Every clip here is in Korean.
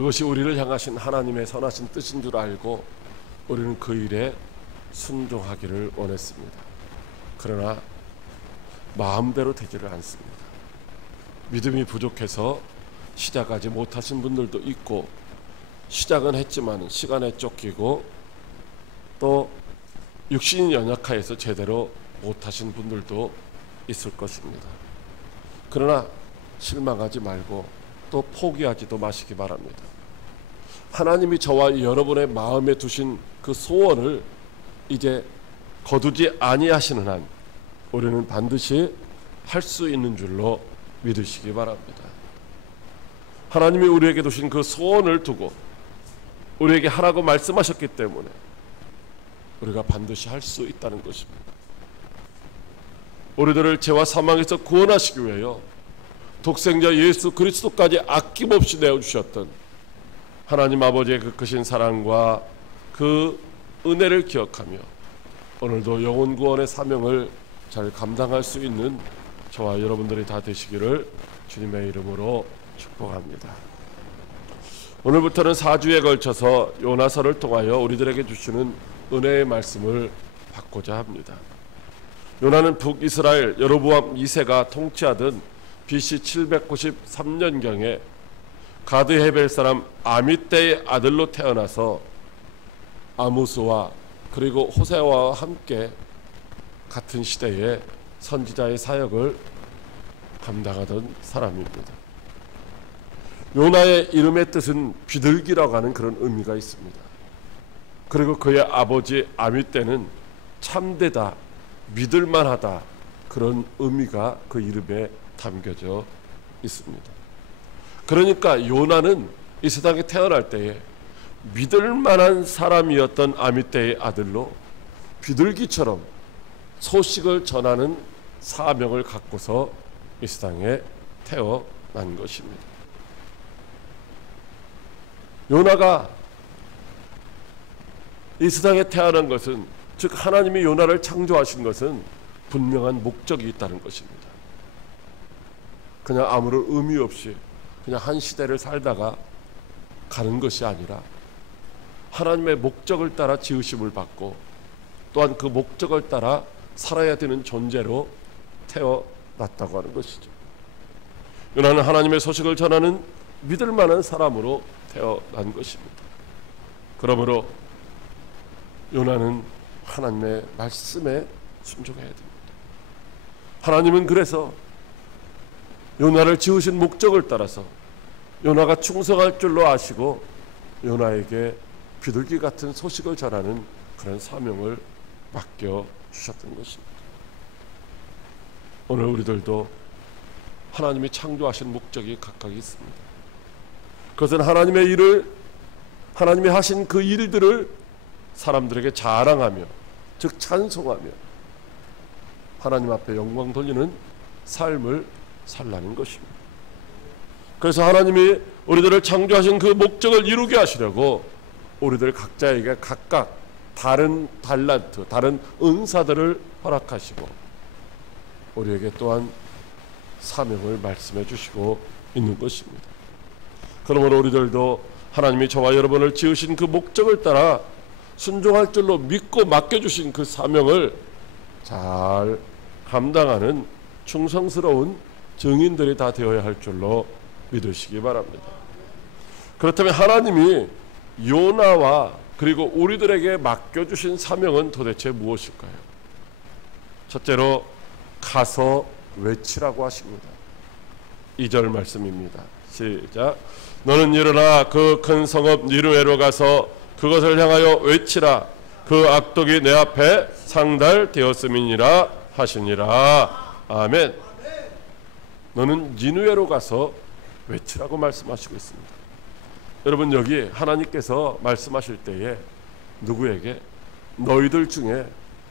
그것이 우리를 향하신 하나님의 선하신 뜻인 줄 알고 우리는 그 일에 순종하기를 원했습니다. 그러나 마음대로 되지를 않습니다. 믿음이 부족해서 시작하지 못하신 분들도 있고, 시작은 했지만 시간에 쫓기고 또 육신이 연약하여서 제대로 못하신 분들도 있을 것입니다. 그러나 실망하지 말고 또 포기하지도 마시기 바랍니다. 하나님이 저와 여러분의 마음에 두신 그 소원을 이제 거두지 아니하시는 한 우리는 반드시 할 수 있는 줄로 믿으시기 바랍니다. 하나님이 우리에게 두신 그 소원을 두고 우리에게 하라고 말씀하셨기 때문에 우리가 반드시 할 수 있다는 것입니다. 우리들을 죄와 사망에서 구원하시기 위하여 독생자 예수 그리스도까지 아낌없이 내어주셨던 하나님 아버지의 그 크신 사랑과 그 은혜를 기억하며 오늘도 영혼 구원의 사명을 잘 감당할 수 있는 저와 여러분들이 다 되시기를 주님의 이름으로 축복합니다. 오늘부터는 4주에 걸쳐서 요나서를 통하여 우리들에게 주시는 은혜의 말씀을 받고자 합니다. 요나는 북이스라엘 여로보암 2세가 통치하던 BC 793년경에 가드 헤벨 사람 아미떼의 아들로 태어나서 아모스와 그리고 호세아와 함께 같은 시대에 선지자의 사역을 감당하던 사람입니다. 요나의 이름의 뜻은 비둘기라고 하는 그런 의미가 있습니다. 그리고 그의 아버지 아미떼는 참되다, 믿을만하다, 그런 의미가 그 이름에 담겨져 있습니다. 그러니까 요나는 이 세상에 태어날 때에 믿을만한 사람이었던 아미떼의 아들로 비둘기처럼 소식을 전하는 사명을 갖고서 이 세상에 태어난 것입니다. 요나가 이 세상에 태어난 것은, 즉 하나님이 요나를 창조하신 것은 분명한 목적이 있다는 것입니다. 그냥 아무런 의미 없이 그냥 한 시대를 살다가 가는 것이 아니라 하나님의 목적을 따라 지으심을 받고 또한 그 목적을 따라 살아야 되는 존재로 태어났다고 하는 것이죠. 요나는 하나님의 소식을 전하는 믿을 만한 사람으로 태어난 것입니다. 그러므로 요나는 하나님의 말씀에 순종해야 됩니다. 하나님은 그래서 요나를 지으신 목적을 따라서 요나가 충성할 줄로 아시고 요나에게 비둘기 같은 소식을 전하는 그런 사명을 맡겨주셨던 것입니다. 오늘 우리들도 하나님이 창조하신 목적이 각각 있습니다. 그것은 하나님의 일을, 하나님이 하신 그 일들을 사람들에게 자랑하며, 즉 찬송하며 하나님 앞에 영광 돌리는 삶을 살라는 것입니다. 그래서 하나님이 우리들을 창조하신 그 목적을 이루게 하시려고 우리들 각자에게 각각 다른 달란트, 다른 은사들을 허락하시고 우리에게 또한 사명을 말씀해 주시고 있는 것입니다. 그러므로 우리들도 하나님이 저와 여러분을 지으신 그 목적을 따라 순종할 줄로 믿고 맡겨주신 그 사명을 잘 감당하는 충성스러운 증인들이 다 되어야 할 줄로 믿으시기 바랍니다. 그렇다면 하나님이 요나와 그리고 우리들에게 맡겨주신 사명은 도대체 무엇일까요? 첫째로 가서 외치라고 하십니다. 2절 말씀입니다. 시작. 너는 일어나 그 큰 성읍 니느웨로 가서 그것을 향하여 외치라. 그 악독이 내 앞에 상달되었음이니라 하시니라. 아멘. 너는 니느웨로 가서 외치라고 말씀하시고 있습니다. 여러분, 여기 하나님께서 말씀하실 때에 누구에게 너희들 중에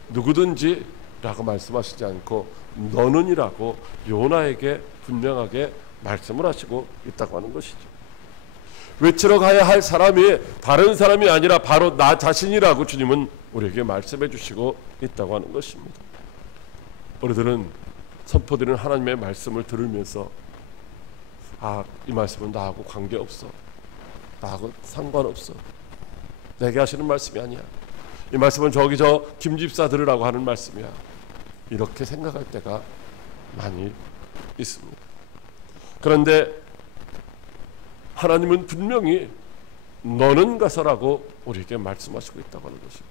누구든지 라고 말씀하시지 않고 너는이라고 요나에게 분명하게 말씀을 하시고 있다고 하는 것이죠. 외치러 가야 할 사람이 다른 사람이 아니라 바로 나 자신이라고 주님은 우리에게 말씀해 주시고 있다고 하는 것입니다. 우리들은 선포드리는 하나님의 말씀을 들으면서 이 말씀은 나하고 관계없어, 나하고 상관없어. 내게 하시는 말씀이 아니야. 이 말씀은 저기 저 김집사 들으라고 하는 말씀이야. 이렇게 생각할 때가 많이 있습니다. 그런데 하나님은 분명히 너는 가서라고 우리에게 말씀하시고 있다고 하는 것입니다.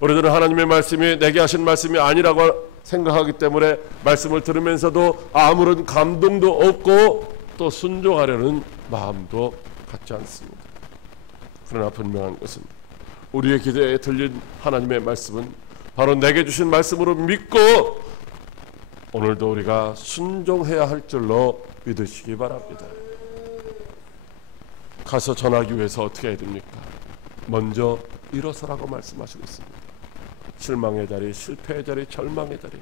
우리들은 하나님의 말씀이 내게 하신 말씀이 아니라고 생각하기 때문에 말씀을 들으면서도 아무런 감동도 없고 또 순종하려는 마음도 갖지 않습니다. 그러나 분명한 것은 우리의 기대에 들린 하나님의 말씀은 바로 내게 주신 말씀으로 믿고 오늘도 우리가 순종해야 할 줄로 믿으시기 바랍니다. 가서 전하기 위해서 어떻게 해야 됩니까? 먼저 일어서라고 말씀하시고 있습니다. 실망의 자리, 실패의 자리, 절망의 자리,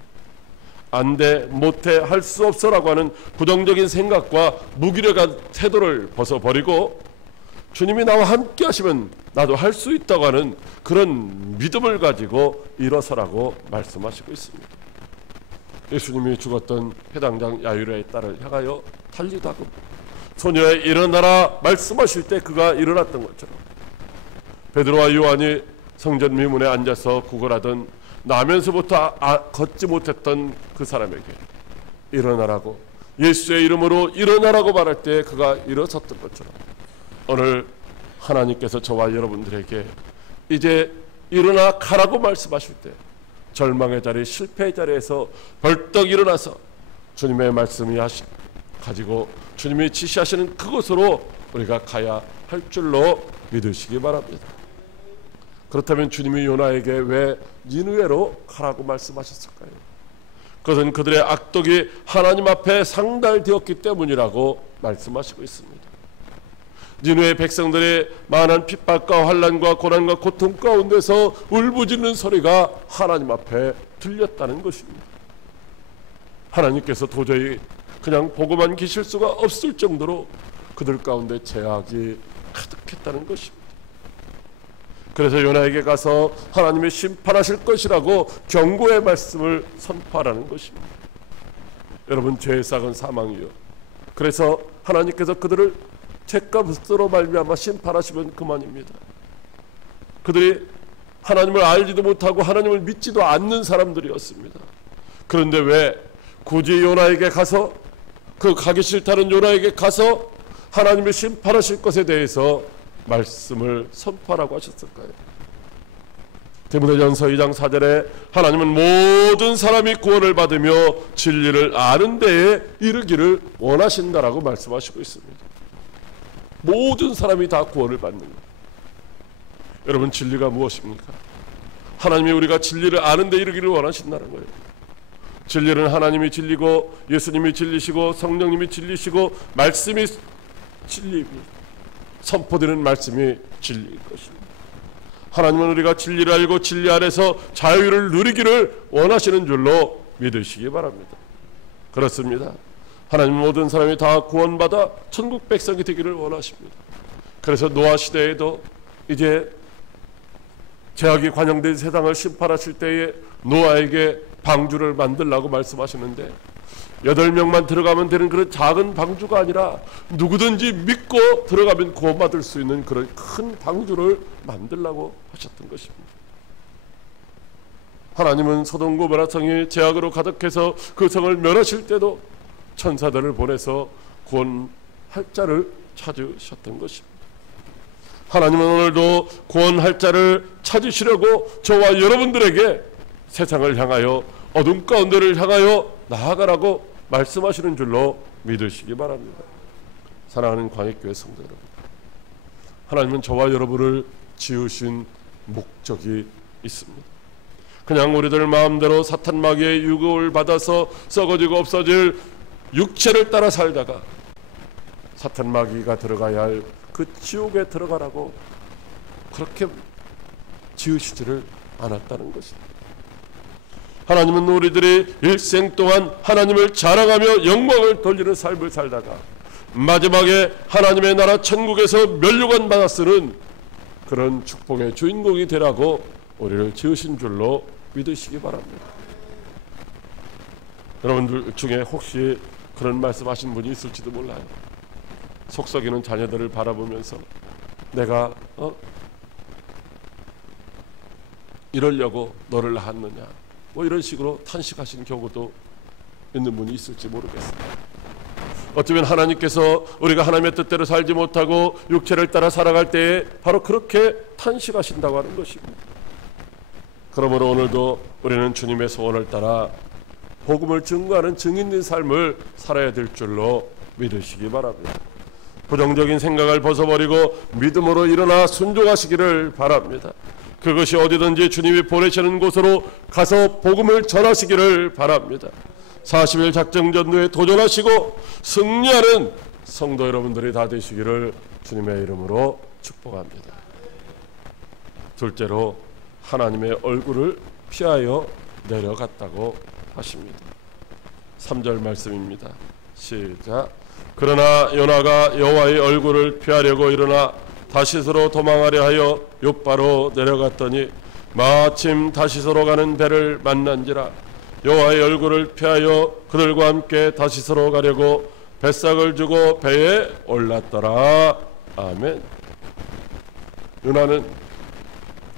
안 돼, 못해, 할 수 없어라고 하는 부정적인 생각과 무기력한 태도를 벗어버리고 주님이 나와 함께 하시면 나도 할 수 있다고 하는 그런 믿음을 가지고 일어서라고 말씀하시고 있습니다. 예수님이 죽었던 회당장 야이로의 딸을 향하여 달리다금 소녀야 일어나라 말씀하실 때 그가 일어났던 것처럼 베드로와 요한이 성전 미문에 앉아서 구걸하던 나면서부터 걷지 못했던 그 사람에게 일어나라고 예수의 이름으로 일어나라고 말할 때 그가 일어섰던 것처럼 오늘 하나님께서 저와 여러분들에게 이제 일어나 가라고 말씀하실 때 절망의 자리, 실패의 자리에서 벌떡 일어나서 주님의 말씀이 가지고 주님이 지시하시는 그곳으로 우리가 가야 할 줄로 믿으시기 바랍니다. 그렇다면 주님이 요나에게 왜 니느웨로 가라고 말씀하셨을까요? 그것은 그들의 악독이 하나님 앞에 상달되었기 때문이라고 말씀하시고 있습니다. 니느웨 백성들의 많은 핍박과 환난과 고난과 고통 가운데서 울부짖는 소리가 하나님 앞에 들렸다는 것입니다. 하나님께서 도저히 그냥 보고만 계실 수가 없을 정도로 그들 가운데 죄악이 가득했다는 것입니다. 그래서 요나에게 가서 하나님이 심판하실 것이라고 경고의 말씀을 선포하라는 것입니다. 여러분, 죄의 싹은 사망이요. 그래서 하나님께서 그들을 죄값으로 말미암아 심판하시면 그만입니다. 그들이 하나님을 알지도 못하고 하나님을 믿지도 않는 사람들이었습니다. 그런데 왜 굳이 요나에게 가서 그 가기 싫다는 요나에게 가서 하나님이 심판하실 것에 대해서 말씀을 선포하라고 하셨을까요? 디모데전서 2장 4절에 하나님은 모든 사람이 구원을 받으며 진리를 아는 데에 이르기를 원하신다라고 말씀하시고 있습니다. 모든 사람이 다 구원을 받는 것. 여러분, 진리가 무엇입니까? 하나님이 우리가 진리를 아는 데 이르기를 원하신다는 거예요. 진리는 하나님이 진리고 예수님이 진리시고 성령님이 진리시고 말씀이 진리입니다. 선포되는 말씀이 진리일 것입니다. 하나님은 우리가 진리를 알고 진리 안에서 자유를 누리기를 원하시는 줄로 믿으시기 바랍니다. 그렇습니다. 하나님은 모든 사람이 다 구원받아 천국 백성이 되기를 원하십니다. 그래서 노아 시대에도 이제 죄악이 관영된 세상을 심판하실 때에 노아에게 방주를 만들라고 말씀하시는데 8명만 들어가면 되는 그런 작은 방주가 아니라 누구든지 믿고 들어가면 구원받을 수 있는 그런 큰 방주를 만들라고 하셨던 것입니다. 하나님은 소돔 고모라 성이 죄악으로 가득해서 그 성을 멸하실 때도 천사들을 보내서 구원할 자를 찾으셨던 것입니다. 하나님은 오늘도 구원할 자를 찾으시려고 저와 여러분들에게 세상을 향하여 어둠 가운데를 향하여 나아가라고 말씀하시는 줄로 믿으시기 바랍니다. 사랑하는 광역교회 성도 여러분, 하나님은 저와 여러분을 지으신 목적이 있습니다. 그냥 우리들 마음대로 사탄 마귀의 유혹을 받아서 썩어지고 없어질 육체를 따라 살다가 사탄 마귀가 들어가야 할 그 지옥에 들어가라고 그렇게 지으시지를 않았다는 것입니다. 하나님은 우리들이 일생 동안 하나님을 자랑하며 영광을 돌리는 삶을 살다가 마지막에 하나님의 나라 천국에서 면류관 받아 쓰는 그런 축복의 주인공이 되라고 우리를 지으신 줄로 믿으시기 바랍니다. 여러분들 중에 혹시 그런 말씀하신 분이 있을지도 몰라요. 속썩이는 자녀들을 바라보면서 내가 이러려고 너를 낳았느냐, 뭐 이런 식으로 탄식하신 경우도 있는 분이 있을지 모르겠습니다. 어쩌면 하나님께서 우리가 하나님의 뜻대로 살지 못하고 육체를 따라 살아갈 때에 바로 그렇게 탄식하신다고 하는 것입니다. 그러므로 오늘도 우리는 주님의 소원을 따라 복음을 증거하는 증인된 삶을 살아야 될 줄로 믿으시기 바랍니다. 부정적인 생각을 벗어버리고 믿음으로 일어나 순종하시기를 바랍니다. 그것이 어디든지 주님이 보내시는 곳으로 가서 복음을 전하시기를 바랍니다. 40일 작정전도에 도전하시고 승리하는 성도 여러분들이 다 되시기를 주님의 이름으로 축복합니다. 둘째로 하나님의 얼굴을 피하여 내려갔다고 하십니다. 3절 말씀입니다. 시작. 그러나 요나가 여호와의 얼굴을 피하려고 일어나 다시스로 도망하려 하여 욥바로 내려갔더니 마침 다시스로 가는 배를 만난지라. 여호와의 얼굴을 피하여 그들과 함께 다시스로 가려고 뱃삭을 주고 배에 올랐더라. 아멘.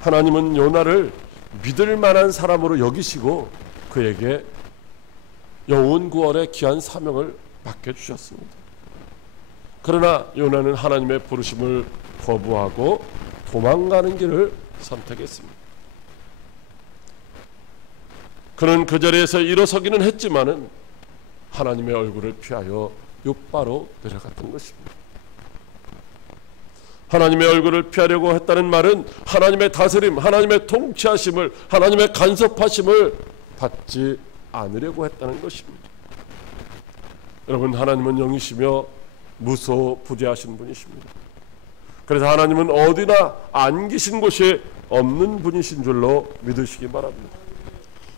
하나님은 요나를 믿을 만한 사람으로 여기시고 그에게 영혼 구원의 귀한 사명을 맡겨주셨습니다. 그러나 요나는 하나님의 부르심을 거부하고 도망가는 길을 선택했습니다. 그는 그 자리에서 일어서기는 했지만은 하나님의 얼굴을 피하여 욥바로 내려갔던 것입니다. 하나님의 얼굴을 피하려고 했다는 말은 하나님의 다스림, 하나님의 통치하심을, 하나님의 간섭하심을 받지 않으려고 했다는 것입니다. 여러분, 하나님은 영이시며 무소부재하신 분이십니다. 그래서 하나님은 어디나 안 계신 곳이 없는 분이신 줄로 믿으시기 바랍니다.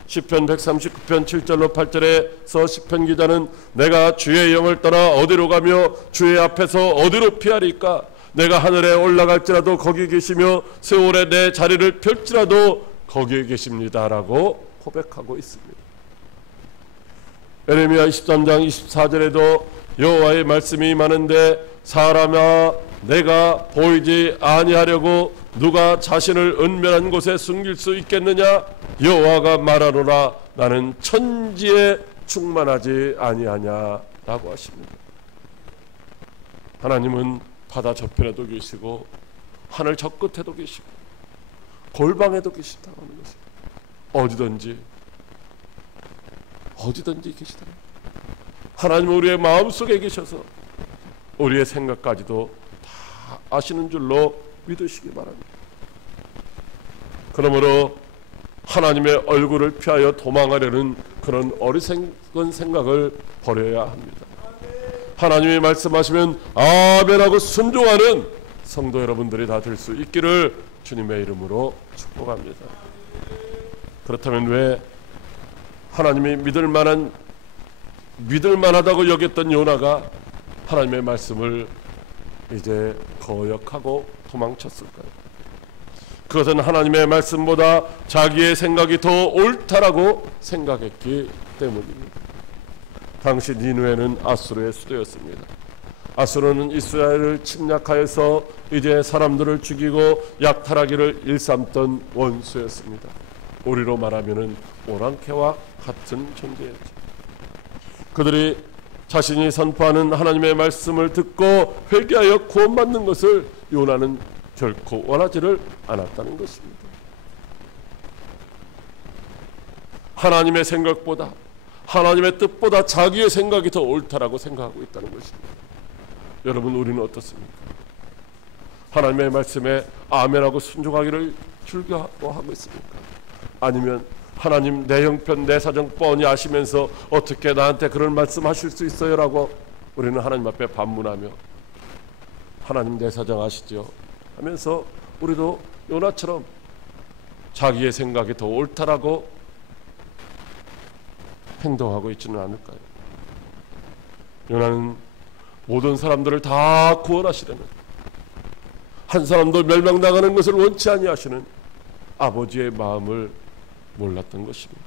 시편 139편 7절로 8절에서 시편 기자는 내가 주의 영을 떠나 어디로 가며 주의 앞에서 어디로 피하리까? 내가 하늘에 올라갈지라도 거기 계시며 세월에 내 자리를 펼지라도 거기에 계십니다라고 고백하고 있습니다. 예레미야 23장 24절에도 여호와의 말씀이 많은데 사람아 내가 보이지 아니하려고 누가 자신을 은밀한 곳에 숨길 수 있겠느냐? 여호와가 말하노라 나는 천지에 충만하지 아니하냐라고 하십니다. 하나님은 바다 저편에도 계시고 하늘 저 끝에도 계시고 골방에도 계시다고 하는 것입니다. 어디든지 계시다. 하나님은 우리의 마음속에 계셔서 우리의 생각까지도 다 아시는 줄로 믿으시기 바랍니다. 그러므로 하나님의 얼굴을 피하여 도망하려는 그런 어리석은 생각을 버려야 합니다. 하나님이 말씀하시면 아멘하고 순종하는 성도 여러분들이 다 될 수 있기를 주님의 이름으로 축복합니다. 그렇다면 왜 하나님이 믿을 만하다고 여겼던 요나가 하나님의 말씀을 이제 거역하고 도망쳤을까요? 그것은 하나님의 말씀보다 자기의 생각이 더 옳다라고 생각했기 때문입니다. 당시 니느웨는 아수르의 수도였습니다. 아수르는 이스라엘을 침략하여서 이제 사람들을 죽이고 약탈하기를 일삼던 원수였습니다. 우리로 말하면은 오랑캐와 같은 존재였죠. 그들이 자신이 선포하는 하나님의 말씀을 듣고 회개하여 구원받는 것을 요나는 결코 원하지를 않았다는 것입니다. 하나님의 생각보다 하나님의 뜻보다 자기의 생각이 더 옳다라고 생각하고 있다는 것입니다. 여러분, 우리는 어떻습니까? 하나님의 말씀에 아멘하고 순종하기를 즐겨하고 있습니까? 아니면 하나님 내 형편 내 사정 뻔히 아시면서 어떻게 나한테 그런 말씀 하실 수 있어요? 라고 우리는 하나님 앞에 반문하며 하나님 내 사정 아시죠? 하면서 우리도 요나처럼 자기의 생각이 더 옳다라고 행동하고 있지는 않을까요? 요나는 모든 사람들을 다 구원하시려는, 한 사람도 멸망당하는 것을 원치 아니하시는 아버지의 마음을 몰랐던 것입니다.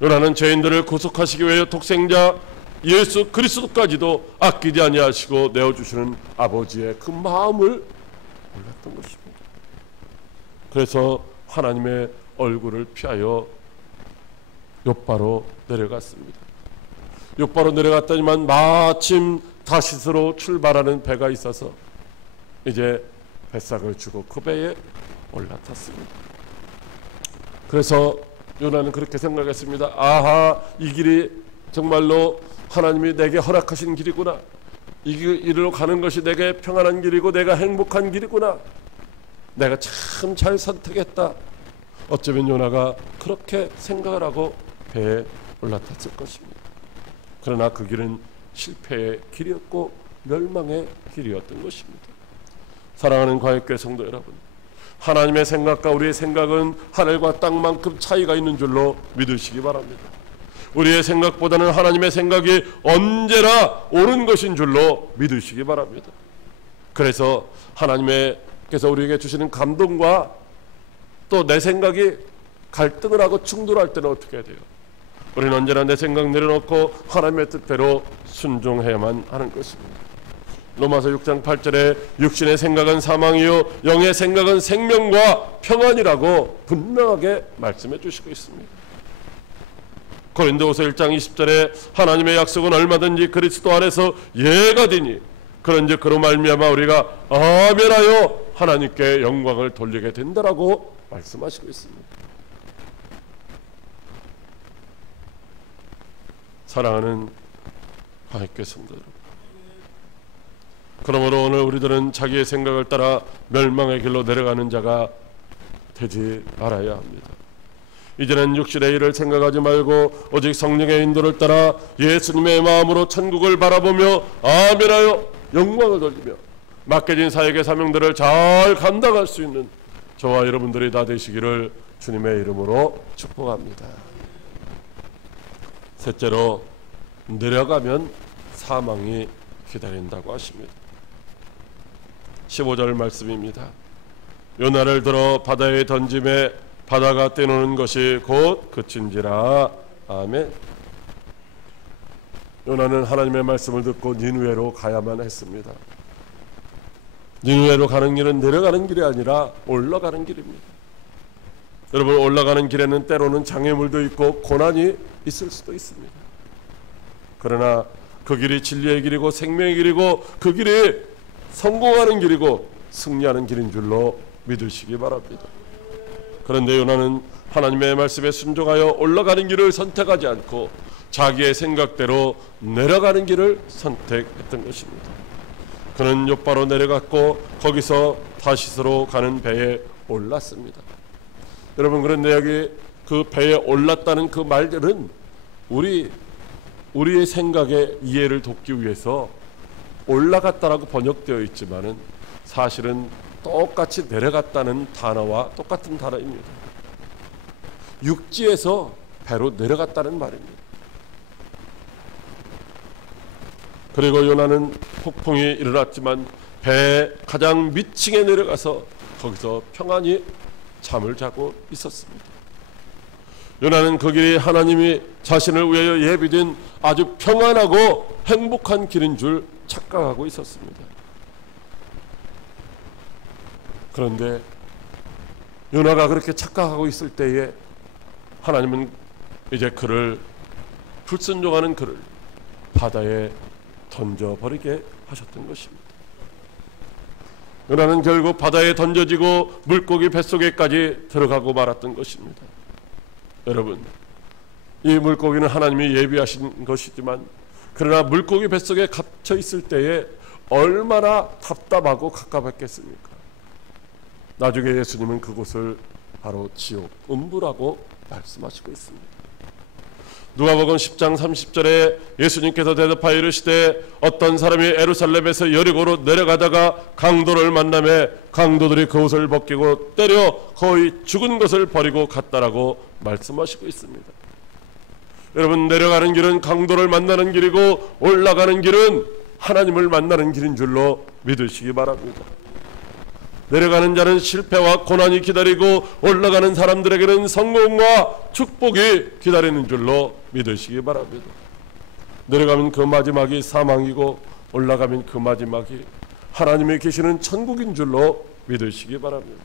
요나는 죄인들을 구속하시기 위해 독생자 예수 그리스도까지도 아끼지 아니하시고 내어주시는 아버지의 그 마음을 몰랐던 것입니다. 그래서 하나님의 얼굴을 피하여 욥바로 내려갔습니다. 욥바로 내려갔더니만 마침 다시스로 출발하는 배가 있어서 이제 뱃삭을 주고 그 배에 올라탔습니다. 그래서 요나는 그렇게 생각했습니다. 아하, 이 길이 정말로 하나님이 내게 허락하신 길이구나. 이 길로 가는 것이 내게 평안한 길이고 내가 행복한 길이구나. 내가 참 잘 선택했다. 어쩌면 요나가 그렇게 생각을 하고 배에 올라탔을 것입니다. 그러나 그 길은 실패의 길이었고 멸망의 길이었던 것입니다. 사랑하는 과역교회 성도 여러분, 하나님의 생각과 우리의 생각은 하늘과 땅만큼 차이가 있는 줄로 믿으시기 바랍니다. 우리의 생각보다는 하나님의 생각이 언제나 옳은 것인 줄로 믿으시기 바랍니다. 그래서 하나님께서 우리에게 주시는 감동과 또 내 생각이 갈등을 하고 충돌할 때는 어떻게 해야 돼요? 우리는 언제나 내 생각 내려놓고 하나님의 뜻대로 순종해야만 하는 것입니다. 로마서 6장 8절에 육신의 생각은 사망이요 영의 생각은 생명과 평안이라고 분명하게 말씀해 주시고 있습니다. 고린도후서 1장 20절에 하나님의 약속은 얼마든지 그리스도 안에서 예가 되니 그런즉 그로 말미암아 우리가 아멘하여 하나님께 영광을 돌리게 된다라고 말씀하시고 있습니다. 사랑하는 하나님께 성도 여러분, 그러므로 오늘 우리들은 자기의 생각을 따라 멸망의 길로 내려가는 자가 되지 말아야 합니다. 이제는 육신의 일을 생각하지 말고 오직 성령의 인도를 따라 예수님의 마음으로 천국을 바라보며 아멘하여 영광을 돌리며 맡겨진 사역의 사명들을 잘 감당할 수 있는 저와 여러분들이 다 되시기를 주님의 이름으로 축복합니다. 셋째로, 내려가면 사망이 기다린다고 하십니다. 15절 말씀입니다. 요나를 들어 바다에 던짐에 바다가 떼놓는 것이 곧 그친지라. 아멘. 요나는 하나님의 말씀을 듣고 니느웨로 가야만 했습니다. 니느웨로 가는 길은 내려가는 길이 아니라 올라가는 길입니다. 여러분, 올라가는 길에는 때로는 장애물도 있고 고난이 있을 수도 있습니다. 그러나 그 길이 진리의 길이고 생명의 길이고 그 길이 성공하는 길이고 승리하는 길인 줄로 믿으시기 바랍니다. 그런데 요나는 하나님의 말씀에 순종하여 올라가는 길을 선택하지 않고 자기의 생각대로 내려가는 길을 선택했던 것입니다. 그는 욥바로 내려갔고 거기서 다시스로 가는 배에 올랐습니다. 여러분, 그런데 여기 그 배에 올랐다는 그 말들은 우리의 생각의 이해를 돕기 위해서 올라갔다라고 번역되어 있지만은 사실은 똑같이 내려갔다는 단어와 똑같은 단어입니다. 육지에서 배로 내려갔다는 말입니다. 그리고 요나는 폭풍이 일어났지만 배의 가장 밑층에 내려가서 거기서 평안히 잠을 자고 있었습니다. 요나는 그 길이 하나님이 자신을 위하여 예비된 아주 평안하고 행복한 길인 줄 착각하고 있었습니다. 그런데 요나가 그렇게 착각하고 있을 때에 하나님은 이제 그를, 불순종하는 그를 바다에 던져버리게 하셨던 것입니다. 요나는 결국 바다에 던져지고 물고기 뱃속에까지 들어가고 말았던 것입니다. 여러분, 이 물고기는 하나님이 예비하신 것이지만 그러나 물고기 뱃속에 갇혀 있을 때에 얼마나 답답하고 갑갑했겠습니까? 나중에 예수님은 그곳을 바로 지옥, 음부라고 말씀하시고 있습니다. 누가복음 10장 30절에 예수님께서 대답하여 이르시되 어떤 사람이 예루살렘에서 여리고로 내려가다가 강도를 만나매 강도들이 그 옷을 벗기고 때려 거의 죽은 것을 버리고 갔다라고 말씀하시고 있습니다. 여러분, 내려가는 길은 강도를 만나는 길이고 올라가는 길은 하나님을 만나는 길인 줄로 믿으시기 바랍니다. 내려가는 자는 실패와 고난이 기다리고 올라가는 사람들에게는 성공과 축복이 기다리는 줄로 믿으시기 바랍니다. 내려가면 그 마지막이 사망이고 올라가면 그 마지막이 하나님이 계시는 천국인 줄로 믿으시기 바랍니다.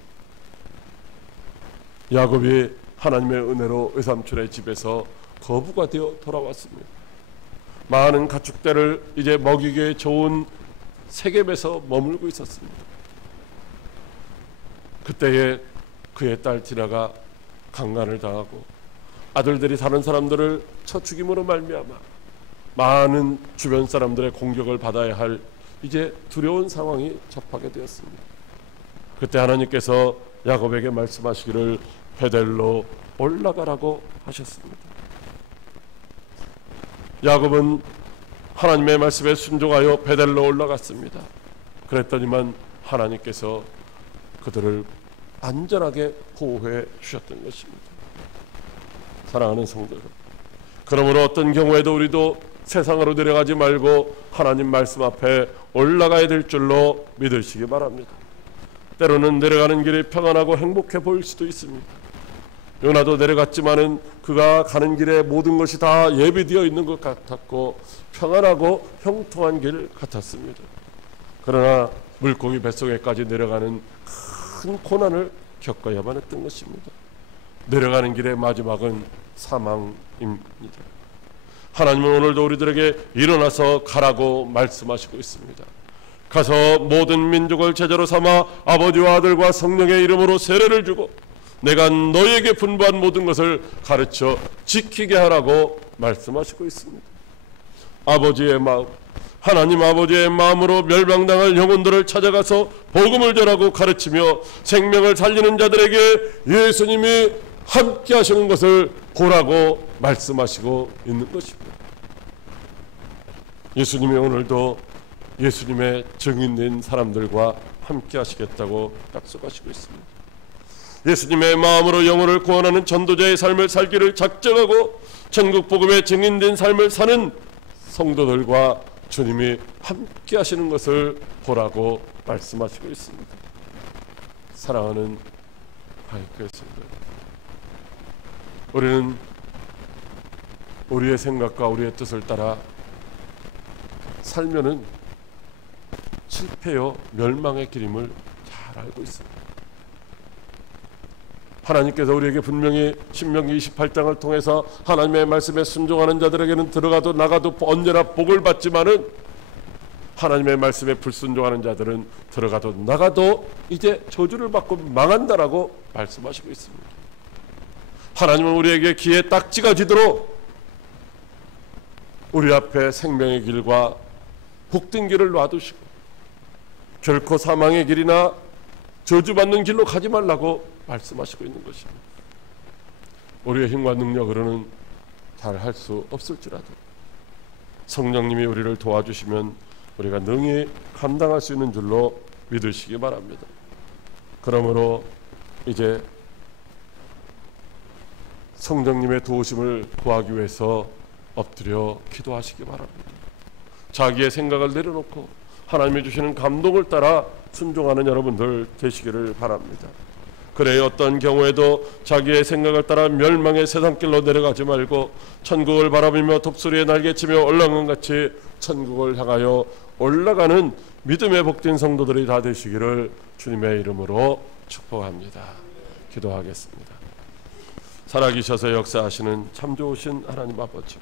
야곱이 하나님의 은혜로 외삼촌의 집에서 거부가 되어 돌아왔습니다. 많은 가축대를 이제 먹이기에 좋은 세겜에서 머물고 있었습니다. 그때에 그의 딸 디나가 강간을 당하고 아들들이 다른 사람들을 쳐 죽임으로 말미암아 많은 주변 사람들의 공격을 받아야 할 이제 두려운 상황이 접하게 되었습니다. 그때 하나님께서 야곱에게 말씀하시기를 베델로 올라가라고 하셨습니다. 야곱은 하나님의 말씀에 순종하여 베델로 올라갔습니다. 그랬더니만 하나님께서 그들을 안전하게 보호해 주셨던 것입니다. 사랑하는 성도 여러분, 그러므로 어떤 경우에도 우리도 세상으로 내려가지 말고 하나님 말씀 앞에 올라가야 될 줄로 믿으시기 바랍니다. 때로는 내려가는 길이 평안하고 행복해 보일 수도 있습니다. 요나도 내려갔지만은 그가 가는 길에 모든 것이 다 예비되어 있는 것 같았고 평안하고 형통한 길 같았습니다. 그러나 물고기 뱃속에까지 내려가는 큰 고난을 겪어야만 했던 것입니다. 내려가는 길의 마지막은 사망입니다. 하나님은 오늘도 우리들에게 일어나서 가라고 말씀하시고 있습니다. 가서 모든 민족을 제자로 삼아 아버지와 아들과 성령의 이름으로 세례를 주고 내가 너희에게 분부한 모든 것을 가르쳐 지키게 하라고 말씀하시고 있습니다. 아버지의 마음, 하나님 아버지의 마음으로 멸망당할 영혼들을 찾아가서 복음을 전하고 가르치며 생명을 살리는 자들에게 예수님이 함께 하시는 것을 보라고 말씀하시고 있는 것입니다. 예수님이 오늘도 예수님의 증인된 사람들과 함께 하시겠다고 약속하시고 있습니다. 예수님의 마음으로 영혼을 구원하는 전도자의 삶을 살기를 작정하고 천국 복음의 증인된 삶을 사는 성도들과 주님이 함께 하시는 것을 보라고 말씀하시고 있습니다. 사랑하는 하이크의 성도, 우리는 우리의 생각과 우리의 뜻을 따라 살면은 실패요 멸망의 길임을 잘 알고 있습니다. 하나님께서 우리에게 분명히 신명기 28장을 통해서 하나님의 말씀에 순종하는 자들에게는 들어가도 나가도 언제나 복을 받지만은 하나님의 말씀에 불순종하는 자들은 들어가도 나가도 이제 저주를 받고 망한다라고 말씀하시고 있습니다. 하나님은 우리에게 귀에 딱지가 지도록 우리 앞에 생명의 길과 복된 길을 놔두시고 결코 사망의 길이나 저주받는 길로 가지 말라고 말씀하시고 있는 것입니다. 우리의 힘과 능력으로는 잘 할 수 없을지라도 성령님이 우리를 도와주시면 우리가 능히 감당할 수 있는 줄로 믿으시기 바랍니다. 그러므로 이제 성령님의 도우심을 구하기 위해서 엎드려 기도하시기 바랍니다. 자기의 생각을 내려놓고 하나님이 주시는 감동을 따라 순종하는 여러분들 되시기를 바랍니다. 그래 어떤 경우에도 자기의 생각을 따라 멸망의 세상길로 내려가지 말고 천국을 바라보며 독수리에 날개치며 올라간 같이 천국을 향하여 올라가는 믿음의 복된 성도들이 다 되시기를 주님의 이름으로 축복합니다. 기도하겠습니다. 살아계셔서 역사하시는 참 좋으신 하나님 아버지,